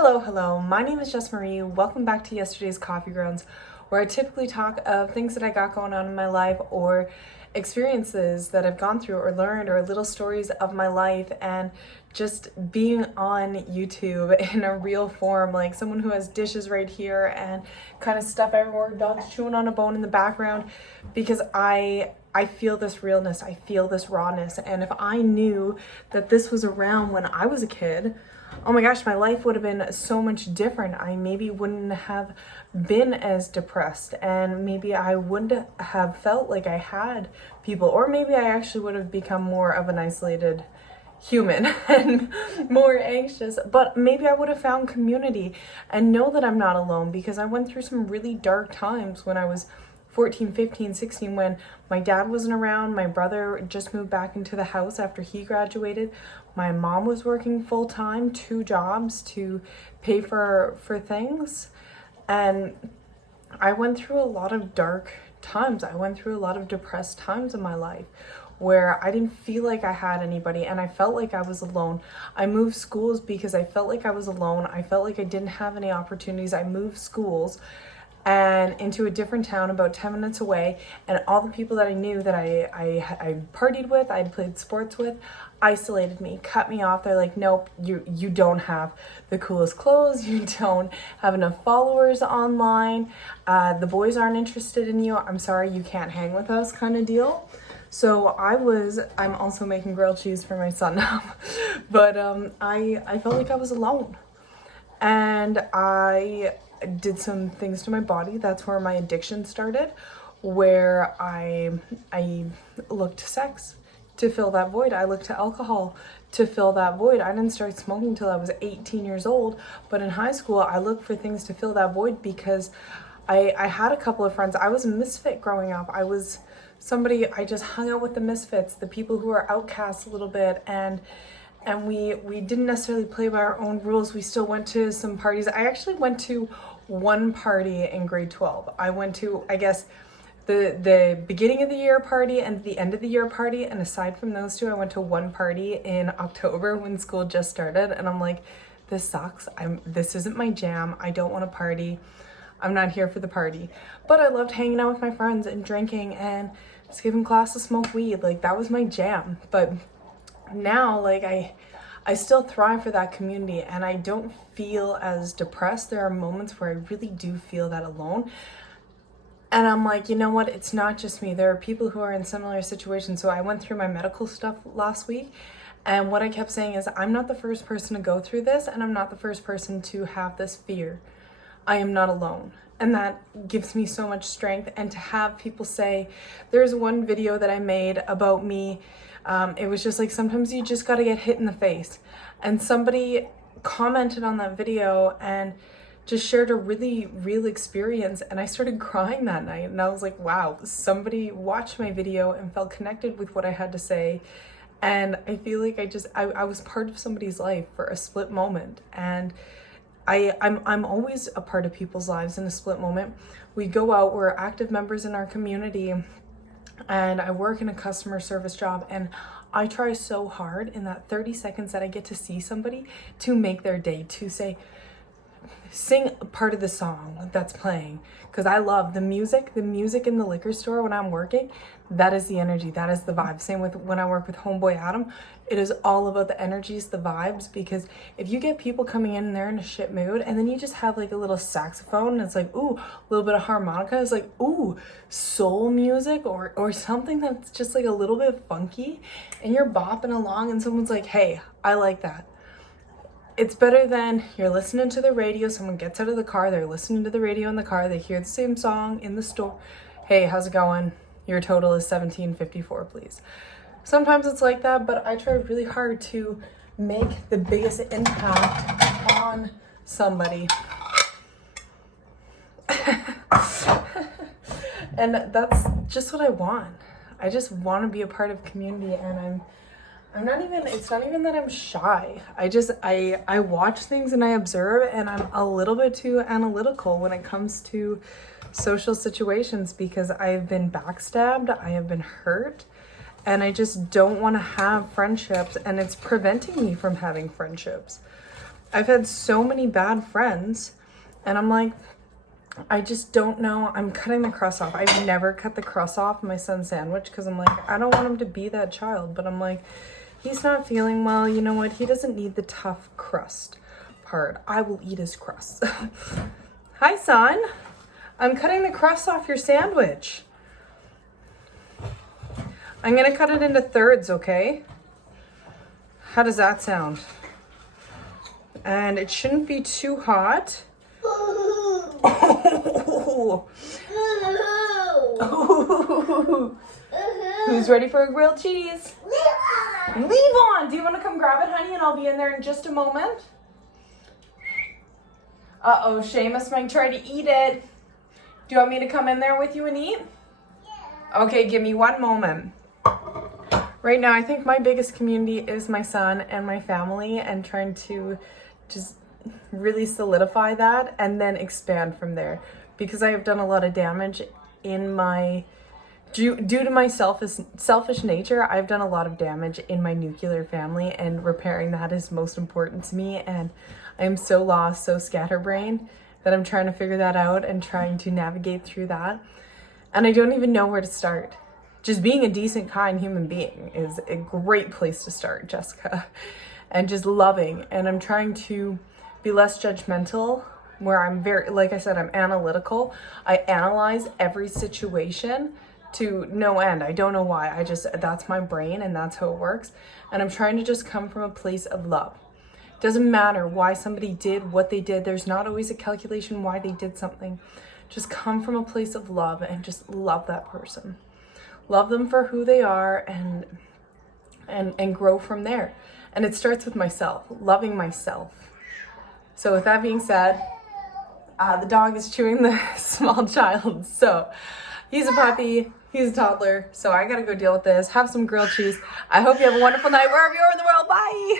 Hello. My name is Jess Marie. Welcome back to yesterday's Coffee Grounds, where I typically talk of things that I got going on in my life or experiences that I've gone through or learned or little stories of my life, and just being on YouTube in a real form, like someone who has dishes right here and kind of stuff everywhere, dogs chewing on a bone in the background, because I feel this realness, I feel this rawness. And if I knew that this was around when I was a kid, oh my gosh, my life would have been so much different. I maybe wouldn't have been as depressed, and maybe I wouldn't have felt like I had people, or maybe I actually would have become more of an isolated human and more anxious. But maybe I would have found community and know that I'm not alone, because I went through some really dark times when I was 14, 15, 16, when my dad wasn't around. My brother just moved back into the house after he graduated. My mom was working full-time, 2 jobs to pay for things. And I went through a lot of dark times. I went through a lot of depressed times in my life where I didn't feel like I had anybody, and I felt like I was alone. I moved schools because I felt like I was alone. I felt like I didn't have any opportunities. I moved schools and into a different town about 10 minutes away, and all the people that I knew that I partied with, I'd played sports with, isolated me, cut me off. They're like, nope, you don't have the coolest clothes, you don't have enough followers online, the boys aren't interested in you, I'm sorry, you can't hang with us, kind of deal. So I'm also making grilled cheese for my son now, but I felt like I was alone, and I did some things to my body. That's where my addiction started, where I looked to sex to fill that void. I looked to alcohol to fill that void. I didn't start smoking till I was 18 years old, but in high school I looked for things to fill that void because I had a couple of friends. I was a misfit growing up. I just hung out with the misfits, the people who are outcasts a little bit, and we didn't necessarily play by our own rules. We still went to some parties. I actually went to one party in grade 12. I went to, I guess, the beginning of the year party and the end of the year party, and aside from those two, I went to one party in October when school just started, and I'm like, this sucks. This isn't my jam. I don't want to party. I'm not here for the party. But I loved hanging out with my friends and drinking and skipping class to smoke weed. Like, that was my jam. But now, like, I still thrive for that community, and I don't feel as depressed. There are moments where I really do feel that alone, and I'm like, you know what, it's not just me. There are people who are in similar situations. So I went through my medical stuff last week, and what I kept saying is, I'm not the first person to go through this, and I'm not the first person to have this fear. I am not alone. And that gives me so much strength. And to have people say, there's one video that I made about me, it was just like, sometimes you just got to get hit in the face. And somebody commented on that video and just shared a really real experience. And I started crying that night. And I was like, wow, somebody watched my video and felt connected with what I had to say. And I feel like I was part of somebody's life for a split moment. And I'm always a part of people's lives in a split moment. We go out, we're active members in our community, and I work in a customer service job, and I try so hard in that 30 seconds that I get to see somebody to make their day, to sing a part of the song that's playing, because I love the music in the liquor store when I'm working. That is the energy, that is the vibe. Same with when I work with homeboy Adam. It is all about the energies, the vibes, because if you get people coming in and they're in a shit mood, and then you just have like a little saxophone and it's like, ooh, a little bit of harmonica, it's like, ooh, soul music or something that's just like a little bit funky, and you're bopping along and someone's like, hey, I like that. It's better than you're listening to the radio, someone gets out of the car, they're listening to the radio in the car, they hear the same song in the store. Hey, how's it going? Your total is $17.54, please. Sometimes it's like that, but I try really hard to make the biggest impact on somebody. And that's just what I want. I just want to be a part of community, and it's not even that I'm shy. I watch things and I observe, and I'm a little bit too analytical when it comes to social situations, because I've been backstabbed, I have been hurt, and I just don't want to have friendships, and it's preventing me from having friendships. I've had so many bad friends, and I'm like, I just don't know. I'm cutting the crust off. I've never cut the crust off my son's sandwich because I'm like, I don't want him to be that child. But I'm like, he's not feeling well. You know what? He doesn't need the tough crust part. I will eat his crust. Hi, son. I'm cutting the crust off your sandwich. I'm going to cut it into thirds, okay? How does that sound? And it shouldn't be too hot. Who's ready for a grilled cheese? Levon! Do you want to come grab it, honey? And I'll be in there in just a moment. Uh-oh, Seamus might try to eat it. Do you want me to come in there with you and eat? Yeah. Okay, give me one moment. Right now, I think my biggest community is my son and my family, and trying to just really solidify that and then expand from there, because I have done a lot of damage in my due to my selfish nature. I've done a lot of damage in my nuclear family, and repairing that is most important to me. And I am so lost, so scatterbrained, that I'm trying to figure that out and trying to navigate through that, and I don't even know where to start. Just being a decent, kind human being is a great place to start, Jessica. And just loving. And I'm trying to be less judgmental, where I'm very, like I said, I'm analytical. I analyze every situation to no end. I don't know why. That's my brain, and that's how it works. And I'm trying to just come from a place of love. Doesn't matter why somebody did what they did. There's not always a calculation why they did something. Just come from a place of love and just love that person. Love them for who they are, and grow from there. And it starts with myself, loving myself. So with that being said, the dog is chewing the small child. So he's a puppy, he's a toddler. So I gotta go deal with this, have some grilled cheese. I hope you have a wonderful night wherever you are in the world. Bye.